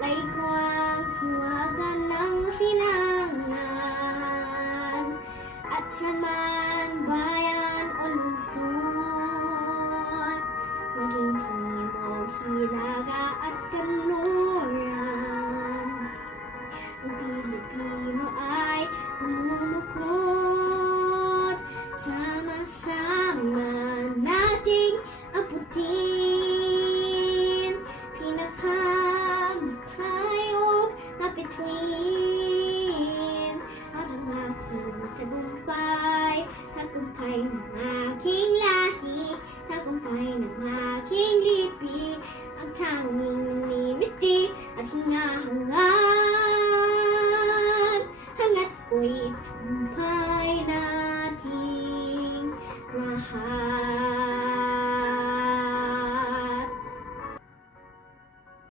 Laikwang hiwagan ng sinangan at saman bayan o lungsod, maging timog, hilaga at kanluran. Ang Pilipino ay umumukot, sama-sama nating abutin. Pinakamatayog na bituin at ang aking tagumpay, tagumpay ng aking lahi, tagumpay ng aking lipi, ang tanging nimiti at hingahangan. Hangat ko'y tagumpay nating lahat.